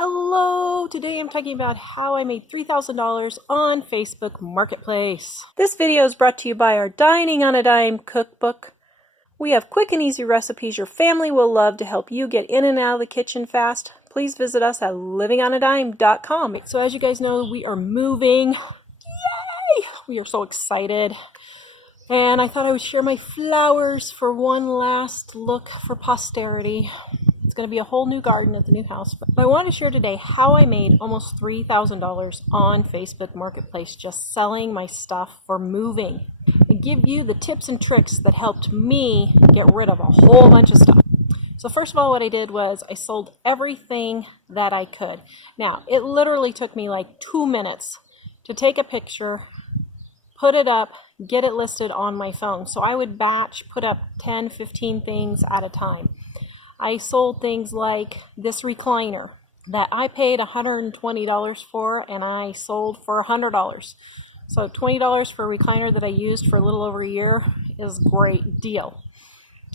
Hello! Today I'm talking about how I made $3,000 on Facebook Marketplace. This video is brought to you by our Dining on a Dime cookbook. We have quick and easy recipes your family will love to help you get in and out of the kitchen fast. Please visit us at livingonadime.com. So as you guys know, we are moving. Yay! We are so excited. And I thought I would share my flowers for one last look for posterity. It's going to be a whole new garden at the new house. But I want to share today how I made almost $3,000 on Facebook Marketplace just selling my stuff for moving. And give you the tips and tricks that helped me get rid of a whole bunch of stuff. So first of all, what I did was I sold everything that I could. Now, it literally took me like 2 minutes to take a picture, put it up, get it listed on my phone. So I would batch, put up 10, 15 things at a time. I sold things like this recliner that I paid $120 for and I sold for $100. So $20 for a recliner that I used for a little over a year is a great deal.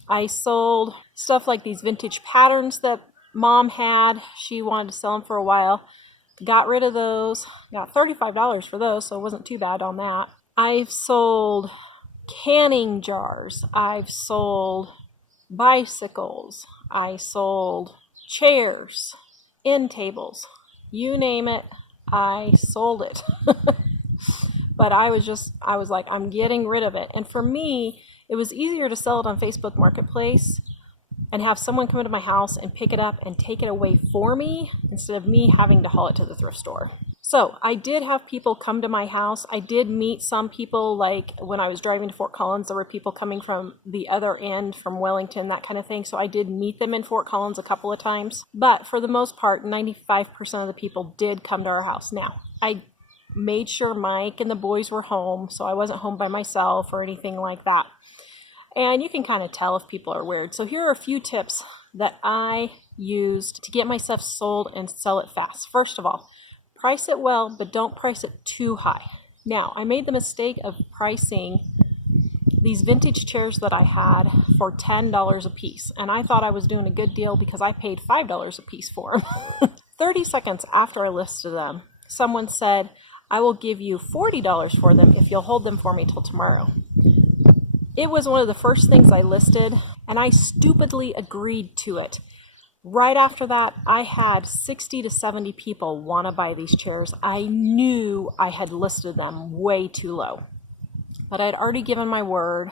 I sold stuff like these vintage patterns that Mom had. She wanted to sell them for a while. Got rid of those. Got $35 for those, so it wasn't too bad on that. I've sold canning jars. I've sold bicycles. I sold chairs, end tables, you name it, I sold it. But I was like, I'm getting rid of it. And for me, it was easier to sell it on Facebook Marketplace and have someone come into my house and pick it up and take it away for me instead of me having to haul it to the thrift store. So I did have people come to my house. I did meet some people, like when I was driving to Fort Collins, there were people coming from the other end, from Wellington, that kind of thing. So I did meet them in Fort Collins a couple of times. But for the most part, 95% of the people did come to our house. Now, I made sure Mike and the boys were home, so I wasn't home by myself or anything like that. And you can kind of tell if people are weird. So here are a few tips that I used to get my stuff sold and sell it fast. First of all, price it well, but don't price it too high. Now, I made the mistake of pricing these vintage chairs that I had for $10 a piece. And I thought I was doing a good deal because I paid $5 a piece for them. 30 seconds after I listed them, someone said, I will give you $40 for them if you'll hold them for me till tomorrow. It was one of the first things I listed, and I stupidly agreed to it. Right after that, I had 60 to 70 people want to buy these chairs. I knew I had listed them way too low, but I'd already given my word.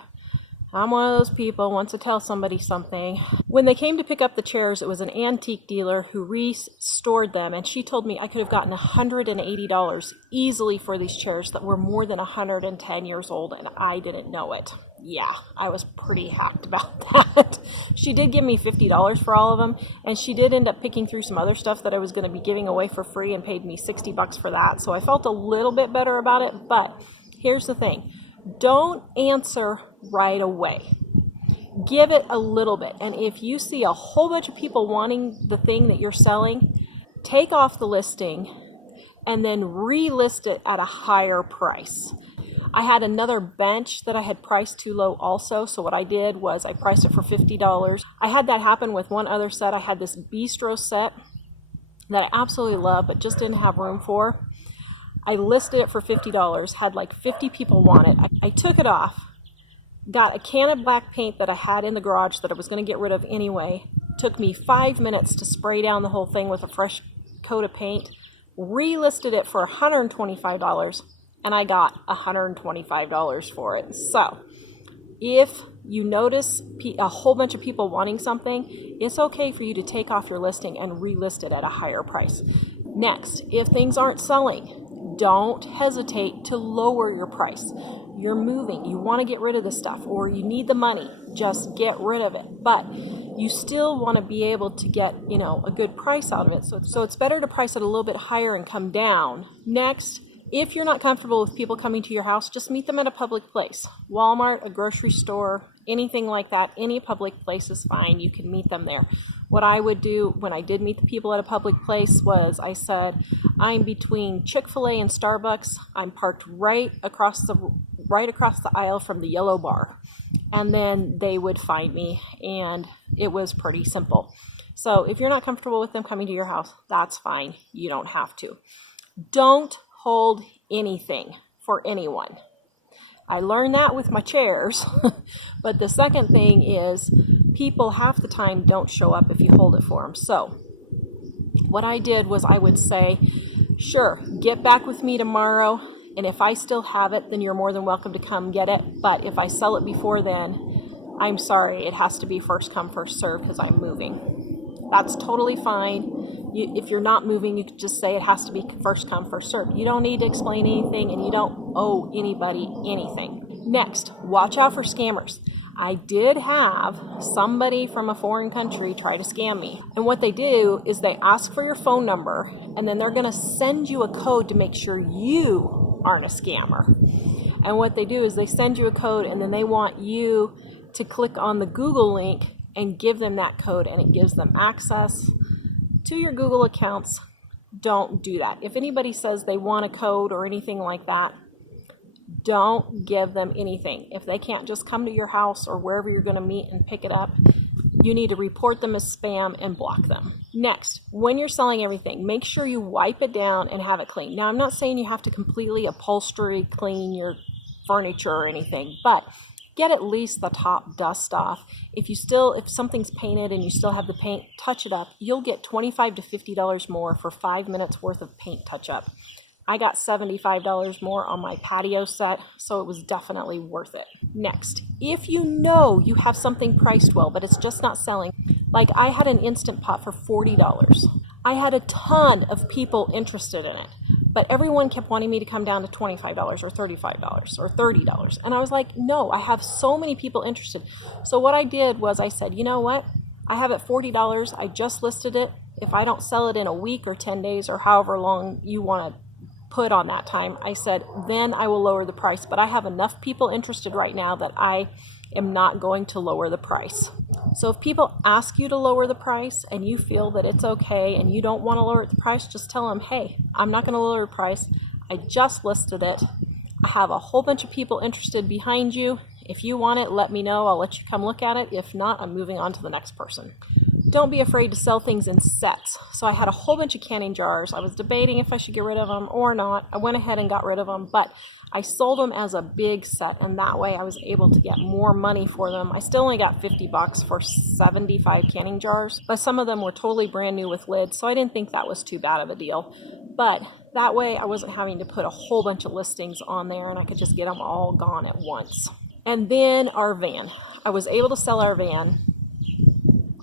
I'm one of those people, once I tell somebody something. When they came to pick up the chairs, it was an antique dealer who restored them, and she told me I could have gotten $180 easily for these chairs that were more than 110 years old, and I didn't know it. Yeah, I was pretty hacked about that. She did give me $50 for all of them, and she did end up picking through some other stuff that I was going to be giving away for free and paid me $60 for that, so I felt a little bit better about it. But here's the thing. Don't answer right away. Give it a little bit. And if you see a whole bunch of people wanting the thing that you're selling, take off the listing and then relist it at a higher price. I had another bench that I had priced too low also. So what I did was I priced it for $50. I had that happen with one other set. I had this bistro set that I absolutely love, but just didn't have room for. I listed it for $50, had like 50 people want it. I took it off, got a can of black paint that I had in the garage that I was going to get rid of anyway. Took me 5 minutes to spray down the whole thing with a fresh coat of paint. Relisted it for $125, and I got $125 for it. So if you notice a whole bunch of people wanting something, it's okay for you to take off your listing and relist it at a higher price. Next, if things aren't selling, don't hesitate to lower your price. You're moving, you want to get rid of this stuff, or you need the money, just get rid of it. But you still want to be able to get, a good price out of it. So it's better to price it a little bit higher and come down. Next, if you're not comfortable with people coming to your house, just meet them at a public place. Walmart, a grocery store, anything like that, any public place is fine. You can meet them there. What I would do when I did meet the people at a public place was I said, I'm between Chick-fil-A and Starbucks. I'm parked right across the aisle from the yellow bar. And then they would find me, and it was pretty simple. So if you're not comfortable with them coming to your house, that's fine. You don't have to. Don't hold anything for anyone. I learned that with my chairs. But the second thing is people half the time don't show up if you hold it for them. So what I did was I would say, sure, get back with me tomorrow. And if I still have it, then you're more than welcome to come get it. But if I sell it before then, I'm sorry, it has to be first come, first serve because I'm moving. That's totally fine. If you're not moving, you could just say it has to be first come, first serve. You don't need to explain anything, and you don't owe anybody anything. Next, watch out for scammers. I did have somebody from a foreign country try to scam me. And what they do is they ask for your phone number, and then they're going to send you a code to make sure you aren't a scammer. And what they do is they send you a code, and then they want you to click on the Google link and give them that code, and it gives them access to your Google accounts. Don't do that. If anybody says they want a code or anything like that, don't give them anything. If they can't just come to your house or wherever you're going to meet and pick it up, you need to report them as spam and block them. Next, when you're selling everything, make sure you wipe it down and have it clean. Now, I'm not saying you have to completely upholstery clean your furniture or anything, but get at least the top dust off. If something's painted and you still have the paint, touch it up. You'll get $25 to $50 more for 5 minutes worth of paint touch up. I got $75 more on my patio set, so it was definitely worth it. Next, if you know you have something priced well, but it's just not selling, like I had an Instant Pot for $40. I had a ton of people interested in it, but everyone kept wanting me to come down to $25 or $35 or $30. And I was like, no, I have so many people interested. So what I did was I said, you know what? I have it $40. I just listed it. If I don't sell it in a week or 10 days or however long you want to put on that time, I said, then I will lower the price. But I have enough people interested right now that I am not going to lower the price. So if people ask you to lower the price and you feel that it's okay and you don't want to lower the price, just tell them, hey, I'm not going to lower the price. I just listed it. I have a whole bunch of people interested behind you. If you want it, let me know. I'll let you come look at it. If not, I'm moving on to the next person. Don't be afraid to sell things in sets. So I had a whole bunch of canning jars. I was debating if I should get rid of them or not. I went ahead and got rid of them, but I sold them as a big set, and that way I was able to get more money for them. I still only got $50 for 75 canning jars, but some of them were totally brand new with lids, so I didn't think that was too bad of a deal. But that way I wasn't having to put a whole bunch of listings on there, and I could just get them all gone at once. And then our van. I was able to sell our van.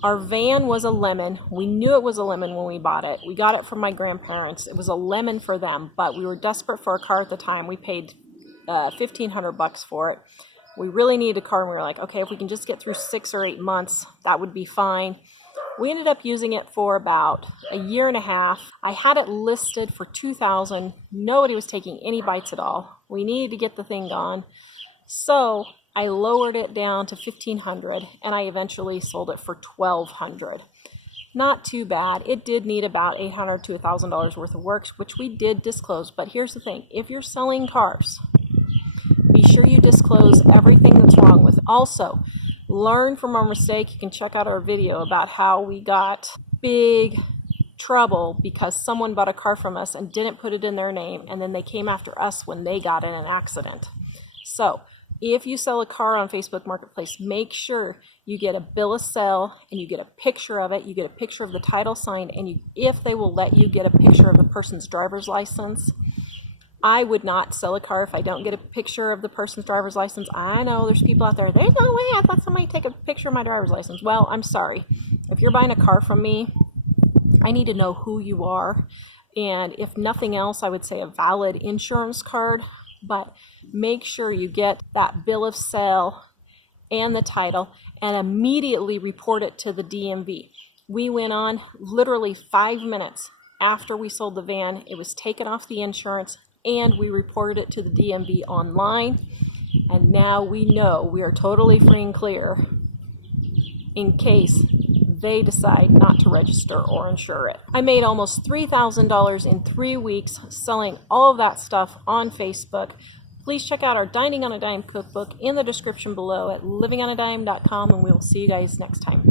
Our van was a lemon. We knew it was a lemon when we bought it. We got it from my grandparents. It was a lemon for them, but we were desperate for a car at the time. We paid $1,500 for it. We really needed a car, and we were like, okay, if we can just get through 6 or 8 months, that would be fine. We ended up using it for about a year and a half. I had it listed for $2,000. Nobody was taking any bites at all. We needed to get the thing gone. So I lowered it down to $1,500, and I eventually sold it for $1,200. Not too bad. It did need about $800 to $1,000 worth of work, which we did disclose. But here's the thing. If you're selling cars, be sure you disclose everything that's wrong with it. Also, learn from our mistake. You can check out our video about how we got big trouble because someone bought a car from us and didn't put it in their name, and then they came after us when they got in an accident. So if you sell a car on Facebook Marketplace, make sure you get a bill of sale and you get a picture of it. You get a picture of the title signed, and if they will let you get a picture of the person's driver's license. I would not sell a car if I don't get a picture of the person's driver's license. I know there's people out there, there's no way I let somebody take a picture of my driver's license. Well, I'm sorry. If you're buying a car from me, I need to know who you are. And if nothing else, I would say a valid insurance card. But make sure you get that bill of sale and the title and immediately report it to the DMV. We went on literally 5 minutes after we sold the van. It was taken off the insurance, and we reported it to the DMV online. And now we know we are totally free and clear in case they decide not to register or insure it. I made almost $3,000 in 3 weeks selling all of that stuff on Facebook. Please check out our Dining on a Dime cookbook in the description below at livingonadime.com, and we will see you guys next time.